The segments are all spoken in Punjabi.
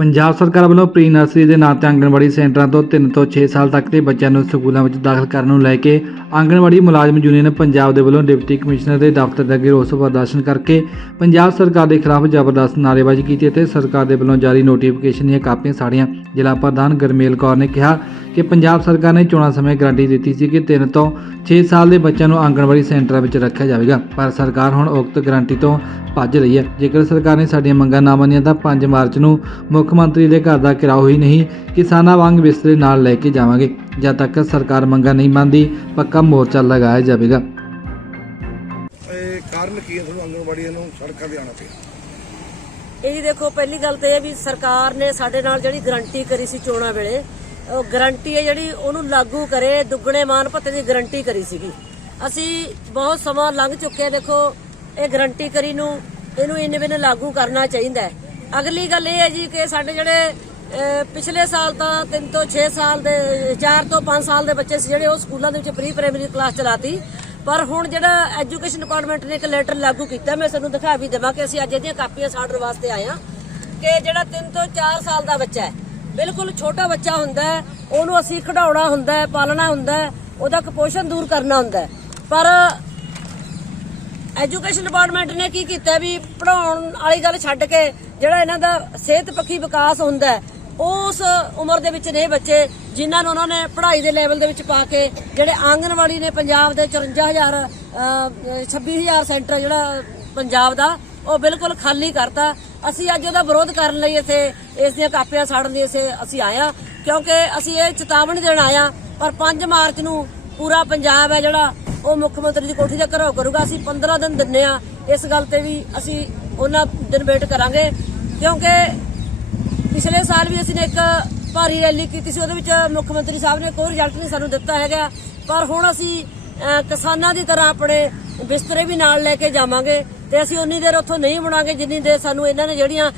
ਪੰਜਾਬ ਸਰਕਾਰ ਵੱਲੋਂ ਪ੍ਰੀ ਨਰਸਰੀ ਦੇ ਨਾਂ ਤੇ ਆਂਗਣਵਾੜੀ ਸੈਂਟਰਾਂ ਤੋਂ 3 ਤੋਂ 6 ਸਾਲ ਤੱਕ ਦੇ ਬੱਚਿਆਂ ਨੂੰ ਸਕੂਲਾਂ ਵਿੱਚ ਦਾਖਲ ਕਰਨ ਨੂੰ ਲੈ ਕੇ ਆਂਗਣਵਾੜੀ ਮੁਲਾਜ਼ਮ ਯੂਨੀਅਨ ਪੰਜਾਬ ਦੇ ਵੱਲੋਂ ਡਿਪਟੀ ਕਮਿਸ਼ਨਰ ਦੇ ਦਫ਼ਤਰ ਦੇ ਅੱਗੇ ਰੋਸ ਪ੍ਰਦਰਸ਼ਨ ਕਰਕੇ ਪੰਜਾਬ ਸਰਕਾਰ ਦੇ ਖਿਲਾਫ ਜ਼ਬਰਦਸਤ ਨਾਅਰੇਬਾਜ਼ੀ ਕੀਤੀ ਅਤੇ ਸਰਕਾਰ ਦੇ ਵੱਲੋਂ ਜਾਰੀ ਨੋਟੀਫਿਕੇਸ਼ਨ ਦੀਆਂ ਕਾਪੀਆਂ ਸਾੜੀਆਂ। ਜ਼ਿਲ੍ਹਾ ਪ੍ਰਧਾਨ ਗਰਮੇਲ ਕੌਰ ਨੇ ਕਿਹਾ ਕਿ ਪੰਜਾਬ ਸਰਕਾਰ ਨੇ ਚੋਣਾਂ ਸਮੇਂ ਗਾਰੰਟੀ ਦਿੱਤੀ ਸੀ ਕਿ 3 ਤੋਂ 6 ਸਾਲ ਦੇ ਬੱਚਿਆਂ ਨੂੰ ਆਂਗਣਵਾੜੀ ਸੈਂਟਰਾਂ ਵਿੱਚ ਰੱਖਿਆ ਜਾਵੇਗਾ, ਪਰ ਸਰਕਾਰ ਹੁਣ ਉਕਤ ਗਾਰੰਟੀ ਤੋਂ ਭੱਜ ਰਹੀ ਹੈ। ਜੇਕਰ ਸਰਕਾਰ ਨੇ ਸਾਡੀਆਂ ਮੰਗਾਂ ਨਾ ਮੰਨੀਆਂ ਤਾਂ 5 ਮਾਰਚ ਨੂੰ ਮੁੱਖ ਮੰਤਰੀ ਦੇ ਘਰ ਦਾ ਘਿਰਾਓ ਹੀ ਨਹੀਂ ਕਿਸਾਨਾਂ ਵਾਂਗ ਬਿਸਤਰੇ ਨਾਲ ਲੈ ਕੇ ਜਾਵਾਂਗੇ। ਜਦ ਤੱਕ ਸਰਕਾਰ ਮੰਗਾਂ ਨਹੀਂ ਮੰਨਦੀ ਪੱਕਾ ਮੋਰਚਾ ਲਗਾਇਆ ਜਾਵੇਗਾ। ਇਹ ਕਾਰਨ ਕੀ ਹੈ ਤੁਹਾਨੂੰ ਆਂਗਣਵਾੜੀਆਂ ਨੂੰ ਸੜਕਾਂ ਤੇ ਆਉਣਾ ਪਿਆ ਇਹ ਜੀ ਦੇਖੋ ਪਹਿਲੀ ਗੱਲ ਤਾਂ ਇਹ ਵੀ ਸਰਕਾਰ ਨੇ ਸਾਡੇ ਨਾਲ ਜਿਹੜੀ ਗਰੰਟੀ ਕਰੀ ਸੀ ਚੋਣਾਂ ਵੇਲੇ ਉਹ ਗਰੰਟੀ ਹੈ ਜਿਹੜੀ ਉਹਨੂੰ ਲਾਗੂ ਕਰੇ ਦੁੱਗਣੇ ਮਾਨ ਭੱਤੇ ਦੀ ਗਰੰਟੀ ਕਰੀ ਸੀਗੀ। ਅਸੀਂ ਬਹੁਤ ਸਮਾਂ ਲੰਘ ਚੁੱਕਿਆ ਦੇਖੋ ਇਹ ਗਰੰਟੀ ਕਰੀ ਨੂੰ ਇਹਨੂੰ ਇੰਨੇ ਵੇਲੇ ਲਾਗੂ ਕਰਨਾ ਚਾਹੀਦਾ ਹੈ। ਅਗਲੀ ਗੱਲ ਇਹ ਹੈ ਜੀ ਕਿ ਸਾਡੇ ਜਿਹੜੇ ਪਿਛਲੇ ਸਾਲ ਤਾਂ 3 ਤੋਂ 6 ਸਾਲ ਦੇ 4 ਤੋਂ 5 ਸਾਲ ਦੇ ਬੱਚੇ ਸੀ ਜਿਹੜੇ ਉਹ ਸਕੂਲਾਂ ਦੇ ਵਿੱਚ ਪ੍ਰੀ ਪ੍ਰਾਇਮਰੀ ਕਲਾਸ ਚਲਾਤੀ। ਪਰ ਹੁਣ ਜਿਹੜਾ ਐਜੂਕੇਸ਼ਨ ਡਿਪਾਰਟਮੈਂਟ ਨੇ ਇੱਕ ਲੈਟਰ ਲਾਗੂ ਕੀਤਾ, ਮੈਂ ਸਾਨੂੰ ਦਿਖਾ ਵੀ ਦੇਵਾਂ ਕਿ ਅਸੀਂ ਅੱਜ ਇਹਦੀਆਂ ਕਾਪੀਆਂ ਸਾੜਨ ਵਾਸਤੇ ਆਏ ਹਾਂ ਕਿ ਜਿਹੜਾ 3 ਤੋਂ 4 ਸਾਲ ਦਾ ਬੱਚਾ ਹੈ, ਬਿਲਕੁਲ ਛੋਟਾ ਬੱਚਾ ਹੁੰਦਾ ਹੈ, ਉਹਨੂੰ ਅਸੀਂ ਖਿਡਾਉਣਾ ਹੁੰਦਾ ਹੈ, ਪਾਲਣਾ ਹੁੰਦਾ ਹੈ, ਉਹਦਾ ਕੁਪੋਸ਼ਣ ਦੂਰ ਕਰਨਾ ਹੁੰਦਾ ਹੈ। ਪਰ ਐਜੂਕੇਸ਼ਨ ਡਿਪਾਰਟਮੈਂਟ ਨੇ ਕੀ ਕੀਤਾ ਵੀ ਪੜਾਉਣ ਵਾਲੀ ਗੱਲ ਛੱਡ ਕੇ ਜਿਹੜਾ ਇਹਨਾਂ ਦਾ ਸਿਹਤ ਪੱਖੀ ਵਿਕਾਸ ਹੁੰਦਾ ਹੈ ਉਸ ਉਮਰ ਦੇ ਵਿੱਚ ਨੇ ਬੱਚੇ ਜਿਨ੍ਹਾਂ ਨੂੰ ਉਹਨਾਂ ਨੇ ਪੜ੍ਹਾਈ ਦੇ ਲੈਵਲ ਦੇ ਵਿੱਚ ਪਾ ਕੇ ਜਿਹੜੇ ਆਂਗਨਵਾੜੀ ਨੇ ਪੰਜਾਬ ਦੇ 54000 ਅਹ, 26000 ਸੈਂਟਰ ਜਿਹੜਾ ਪੰਜਾਬ ਦਾ ਉਹ ਬਿਲਕੁਲ ਖਾਲੀ ਕਰਤਾ। ਅਸੀਂ ਅੱਜ ਉਹਦਾ ਵਿਰੋਧ ਕਰਨ ਲਈ ਇੱਥੇ ਇਸ ਦੀਆਂ ਕਾਪੀਆਂ ਸਾੜਨ ਲਈ ਇੱਥੇ ਅਸੀਂ ਆਇਆ ਕਿਉਂਕਿ ਅਸੀਂ ਇਹ ਚੇਤਾਵਨੀ ਦੇਣ ਆਇਆ ਪਰ 5 ਮਾਰਚ ਨੂੰ ਪੂਰਾ ਪੰਜਾਬ ਹੈ ਜਿਹੜਾ ਉਹ ਮੁੱਖ ਮੰਤਰੀ ਦੀ ਕੋਠੀ ਦਾ ਘਰੋ ਕਰੂਗਾ ਅਸੀਂ 15 ਦਿਨ ਦਿੰਨੇ ਆ। ਇਸ ਗੱਲ ਤੇ ਵੀ ਅਸੀਂ ਉਹਨਾਂ ਦਿਨ ਵੇਟ ਕਰਾਂਗੇ ਕਿਉਂਕਿ ਪਿਛਲੇ ਸਾਲ ਵੀ ਅਸੀਂ ਨੇ ਇੱਕ ਭਾਰੀ ਰੈਲੀ ਕੀਤੀ ਸੀ ਉਹਦੇ ਵਿੱਚ ਮੁੱਖ ਮੰਤਰੀ ਸਾਹਿਬ ਨੇ ਕੋਈ ਰਿਜ਼ਲਟ ਨਹੀਂ ਸਾਨੂੰ ਦਿੱਤਾ ਹੈਗਾ। ਪਰ ਹੁਣ ਅਸੀਂ ਕਿਸਾਨਾਂ ਦੀ ਤਰ੍ਹਾਂ ਆਪਣੇ ਬਿਸਤਰੇ ਵੀ ਨਾਲ ਲੈ ਕੇ ਜਾਵਾਂਗੇ ਤੇ ਅਸੀਂ ਉਨੀ ਦੇਰ ਉੱਥੋਂ ਨਹੀਂ ਬਣਾਂਗੇ ਜਿੰਨੀ ਦੇਰ ਸਾਨੂੰ ਇਹਨਾਂ ਨੇ ਜਿਹੜੀਆਂ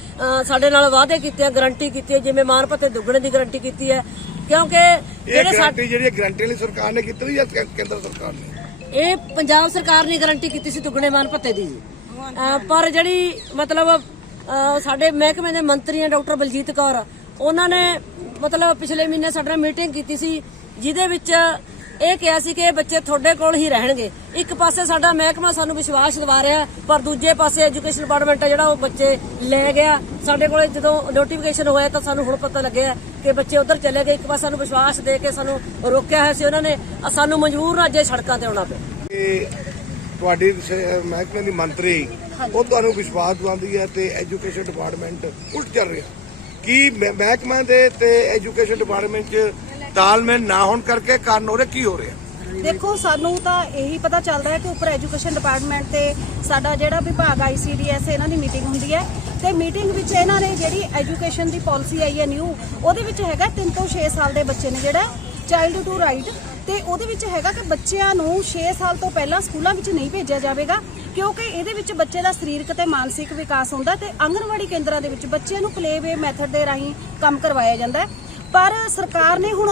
ਸਾਡੇ ਨਾਲ ਵਾਅਦੇ ਕੀਤੇ ਆ ਗਾਰੰਟੀ ਕੀਤੀ ਹੈ ਜਿਵੇਂ ਮਾਨ ਭੱਤੇ ਦੁੱਗਣੇ ਦੀ ਗਾਰੰਟੀ ਕੀਤੀ ਹੈ। ਕਿਉਂਕਿ ਜਿਹੜੇ ਸਾਡੇ ਜਿਹੜੀ ਗਰੰਟੀ ਵਾਲੀ ਸਰਕਾਰ ਨੇ ਕੀਤੀ ਜਾਂ ਕੇ- ਕੇਂਦਰ ਸਰਕਾਰ ਨੇ? ਇਹ ਪੰਜਾਬ ਸਰਕਾਰ ਨੇ ਗਾਰੰਟੀ ਕੀਤੀ ਸੀ ਦੁੱਗਣੇ ਮਾਨ ਭੱਤੇ ਦੀ। ਜੀ ਪਰ ਜਿਹੜੀ ਮਤਲਬ ਸਾਡੇ ਮਹਿਕਮੇ ਦੇ ਮੰਤਰੀ ਆ ਡਾਕਟਰ ਬਲਜੀਤ ਕੌਰ, ਉਹਨਾਂ ਨੇ ਮਤਲਬ ਪਿਛਲੇ ਮਹੀਨੇ ਸਾਡੇ ਨਾਲ ਮੀਟਿੰਗ ਕੀਤੀ ਸੀ, ਜਿਹਦੇ ਵਿੱਚ ਇਹ ਕਿਹਾ ਸੀ ਕਿ ਇਹ ਬੱਚੇ ਤੁਹਾਡੇ ਕੋਲ ਹੀ ਰਹਿਣਗੇ। ਇੱਕ ਪਾਸੇ ਸਾਡਾ ਮਹਿਕਮਾ ਸਾਨੂੰ ਵਿਸ਼ਵਾਸ ਦਿਵਾ ਰਿਹਾ ਪਰ ਦੂਜੇ ਪਾਸੇ ਐਜੂਕੇਸ਼ਨ ਡਿਪਾਰਟਮੈਂਟ ਆ ਜਿਹੜਾ ਉਹ ਬੱਚੇ ਲੈ ਗਿਆ। ਸਾਡੇ ਕੋਲੇ ਜਦੋਂ ਨੋਟੀਫਿਕੇਸ਼ਨ ਹੋਇਆ ਤਾਂ ਸਾਨੂੰ ਹੁਣ ਪਤਾ ਲੱਗਿਆ ਕਿ ਬੱਚੇ ਉਧਰ ਚਲੇ ਗਏ। ਇੱਕ ਪਾਸੇ ਸਾਨੂੰ ਵਿਸ਼ਵਾਸ ਦੇ ਕੇ ਸਾਨੂੰ ਰੋਕਿਆ ਹੋਇਆ ਸੀ ਉਹਨਾਂ ਨੇ। ਸਾਨੂੰ ਮਜਬੂਰ ਨਾ ਜੇ ਸੜਕਾਂ ਤੇ ਆਉਣਾ ਪਿਆ। ਇਹ ਤੁਹਾਡੀ ਮਹਿਕਮੇ ਦੀ ਮੰਤਰੀ ਉਹ ਤੁਹਾਨੂੰ ਵਿਸ਼ਵਾਸ ਦਿਵਾਉਂਦੀ ਹੈ ਤੇ ਐਜੂਕੇਸ਼ਨ ਡਿਪਾਰਟਮੈਂਟ ਉਲਟ ਚੱਲ ਰਿਹਾ। ਕੀ ਮਹਿ- ਮਹਿਕਮਾ ਦੇ ਤੇ ਐਜੂਕੇਸ਼ਨ ਡਿਪਾਰਟਮੈਂਟ 'ਚ ਤਾਲਮੇਲ ਨਾ ਹੋਣ ਕਰਕੇ ਕਾਰਨ ਹੋ ਰਿਹਾ ਕੀ ਹੋ ਰਿਹਾ? ਦੇਖੋ, ਸਾਨੂੰ ਤਾਂ ਇਹੀ ਪਤਾ ਚੱਲਦਾ ਹੈ ਕਿ ਉੱਪਰ ਐਜੂਕੇਸ਼ਨ ਡਿਪਾਰਟਮੈਂਟ ਤੇ ਸਾਡਾ ਜਿਹੜਾ ਵਿਭਾਗ ਆਈਸੀਡੀਐਸ ਇਹਨਾਂ ਦੀ ਮੀਟਿੰਗ ਹੁੰਦੀ ਹੈ ਤੇ ਮੀਟਿੰਗ ਵਿੱਚ ਇਹਨਾਂ ਨੇ ਜਿਹੜੀ ਐਜੂਕੇਸ਼ਨ ਦੀ ਪਾਲਿਸੀ ਆਈ ਹੈ ਨਿਊ, ਉਹਦੇ ਵਿੱਚ ਹੈਗਾ 3 ਤੋਂ 6 ਸਾਲ ਦੇ ਬੱਚੇ ਨੇ ਜਿਹੜਾ ਚਾਈਲਡ ਟੂ ਰਾਈਟ ਤੇ ਉਹਦੇ ਵਿੱਚ ਹੈਗਾ ਕਿ ਬੱਚਿਆਂ ਨੂੰ 6 ਸਾਲ ਤੋਂ ਪਹਿਲਾਂ ਸਕੂਲਾਂ ਵਿੱਚ ਨਹੀਂ ਭੇਜਿਆ ਜਾਵੇਗਾ, ਕਿਉਂਕਿ ਇਹਦੇ ਵਿੱਚ ਬੱਚੇ ਦਾ ਸਰੀਰਕ ਤੇ ਮਾਨਸਿਕ ਵਿਕਾਸ ਹੁੰਦਾ ਤੇ ਆਂਗਣਵਾੜੀ ਕੇਂਦਰਾਂ ਦੇ ਵਿੱਚ ਬੱਚਿਆਂ ਨੂੰ ਪਲੇਵੇ ਮੈਥਡ ਦੇ ਰਾਹੀਂ ਕੰਮ ਕਰਵਾਇਆ ਜਾਂਦਾ ਹੈ। ਪਰ ਸਰਕਾਰ ਨੇ ਹੁਣ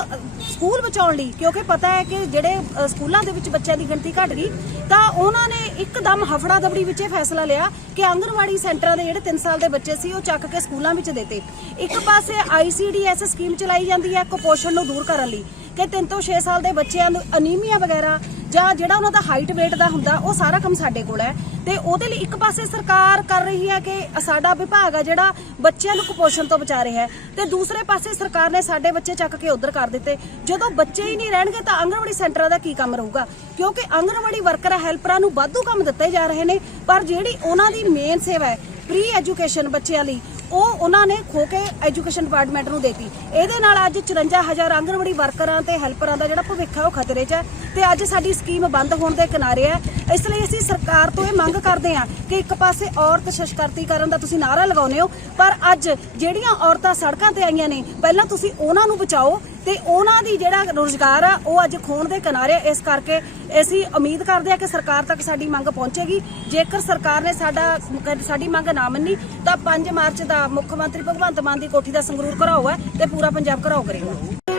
ਸਕੂਲ ਬਚਾਉਣ ਲਈ, ਕਿਉਂਕਿ ਪਤਾ ਹੈ ਕਿ ਜਿਹੜੇ ਸਕੂਲਾਂ ਦੇ ਵਿੱਚ ਬੱਚਿਆਂ ਦੀ ਗਿਣਤੀ ਘਟ ਗਈ, ਤਾਂ ਉਹਨਾਂ ਨੇ ਇੱਕਦਮ ਹਫੜਾ ਦਫ਼ੜੀ ਵਿੱਚ ਇਹ ਫੈਸਲਾ ਲਿਆ ਕਿ ਆਂਗਨਵਾੜੀ ਸੈਂਟਰਾਂ ਦੇ ਜਿਹੜੇ 3 ਸਾਲ ਦੇ ਬੱਚੇ ਸੀ, ਉਹ ਚੱਕ ਕੇ ਸਕੂਲਾਂ ਵਿੱਚ ਦੇਤੇ। ਇੱਕ ਪਾਸੇ ਆਈਸੀਡੀਐਸ ਸਕੀਮ ਚਲਾਈ ਜਾਂਦੀ ਹੈ ਕੁਪੋਸ਼ਣ ਨੂੰ ਦੂਰ ਕਰਨ ਲਈ, ਕਿ 3 ਤੋਂ 6 ਸਾਲ ਦੇ ਬੱਚਿਆਂ ਨੂੰ ਅਨੀਮੀਆ ਵਗੈਰਾ ਜਾਂ ਜਿਹੜਾ ਉਹਨਾਂ ਦਾ ਹਾਈਟ weight ਦਾ ਹੁੰਦਾ, ਉਹ ਸਾਰਾ ਕੰਮ ਸਾਡੇ ਕੋਲ ਹੈ। ਤੇ ਉਹਦੇ ਲਈ ਇੱਕ ਪਾਸੇ ਸਰਕਾਰ ਕਰ ਰਹੀ ਹੈ ਕਿ ਸਾਡਾ ਵਿਭਾਗ ਆ ਜਿਹੜਾ ਬੱਚਿਆਂ ਨੂੰ ਕੁਪੋਸ਼ਣ ਤੋਂ ਬਚਾ ਰਿਹਾ ਹੈ। ਤੇ ਦੂਸਰੇ ਪਾਸੇ ਸਰਕਾਰ ਨੇ ਸਾਡੇ ਬੱਚੇ ਚੱਕ ਕੇ ਉਧਰ ਕਰ ਦਿੱਤੇ। ਜਦੋਂ ਬੱਚੇ ਹੀ ਨਹੀਂ ਰਹਿਣਗੇ ਤਾਂ ਆਂਗਣਵਾੜੀ ਸੈਂਟਰਾਂ ਦਾ ਕੀ ਕੰਮ ਰਹੂਗਾ? ਕਿਉਂਕਿ ਆਂਗਣਵਾੜੀ ਵਰਕਰ, ਹੈਲਪਰਾਂ ਨੂੰ ਵਾਧੂ ਕੰਮ ਦਿੱਤੇ ਜਾ ਰਹੇ ਨੇ, ਪਰ ਜਿਹੜੀ ਉਹਨਾਂ ਦੀ ਮੇਨ ਸੇਵਾ ਹੈ ਪ੍ਰੀ ਐਜੂਕੇਸ਼ਨ ਬੱਚਿਆਂ ਲਈ ਉਹ ਉਹਨਾਂ ਨੇ ਖੋ ਕੇ ਐਜੂਕੇਸ਼ਨ ਡਿਪਾਰਟਮੈਂਟ ਨੂੰ ਦੇਤੀ। ਇਹਦੇ ਨਾਲ ਅੱਜ 54000 ਆਂਗਣਵਾੜੀ ਵਰਕਰਾਂ ਤੇ ਹੈਲਪਰਾਂ ਦਾ ਜਿਹੜਾ ਭਵਿੱਖ ਹੈ ਉਹ ਖਤਰੇ 'ਚ ਹੈ ਤੇ ਅੱਜ ਸਾਡੀ ਸਕੀਮ ਬੰਦ ਹੋਣ ਦੇ ਕਿਨਾਰੇ ਹੈ ਇਸ ਲਈ ਅਸੀਂ ਸਰਕਾਰ ਤੋਂ ਇਹ ਮੰਗ ਕਰਦੇ ਹਾਂ ਕਿ ਇੱਕ ਪਾਸੇ ਔਰਤ ਸਸ਼ਕਤੀਕਰਨ ਦਾ ਤੁਸੀਂ ਨਾਰਾ ਲਗਾਉਂਦੇ ਹੋ, ਪਰ ਅੱਜ ਜਿਹੜੀਆਂ ਔਰਤਾਂ ਸੜਕਾਂ ਤੇ ਆਈਆਂ ਨੇ, ਪਹਿਲਾਂ ਤੁਸੀਂ ਉਹਨਾਂ ਨੂੰ ਬਚਾਓ ਤੇ ਉਹਨਾਂ ਦੀ ਜਿਹੜਾ ਰੋਜ਼ਗਾਰ ਆ ਉਹ ਅੱਜ ਖੋਣ ਦੇ ਕਿਨਾਰੇ ਹੈ। ਇਸ ਕਰਕੇ ਅਸੀਂ ਉਮੀਦ ਕਰਦੇ ਹਾਂ ਕਿ ਸਰਕਾਰ ਤੱਕ ਸਾਡੀ ਮੰਗ ਪਹੁੰਚੇਗੀ। ਜੇਕਰ ਸਰਕਾਰ ਨੇ ਸਾਡਾ, ਸਾਡੀ ਮੰਗ ਨਾ ਮੰਨੀ, ਤਾਂ 5 ਮਾਰਚ ਦਾ ਮੁੱਖ ਮੰਤਰੀ ਭਗਵੰਤ ਮਾਨ ਦੀ ਕੋਠੀ ਦਾ ਸੰਗਰੂਰ ਘਰਾਓ ਹੈ ਤੇ ਪੂਰਾ ਪੰਜਾਬ ਘਰਾਓ ਕਰੇਗਾ।